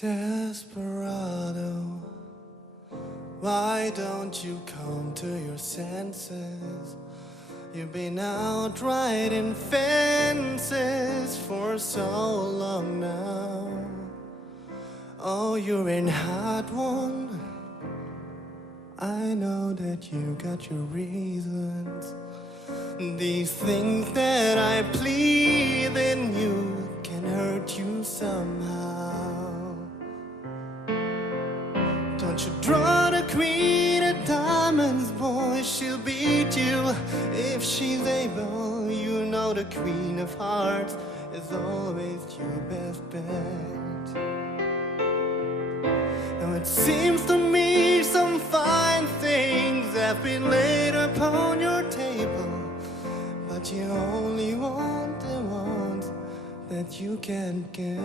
Desperado, why don't you come to your senses? You've been out riding fences for so long now. Oh, you're in hot one. I know that you got your reasons. These things that I plead in you can hurt you somehow. Don't you draw the queen of diamonds, boy, she'll beat you if she's able. You know the queen of hearts is always your best bet. Now it seems to me some fine things have been laid upon your table, but you only want the ones that you can't get.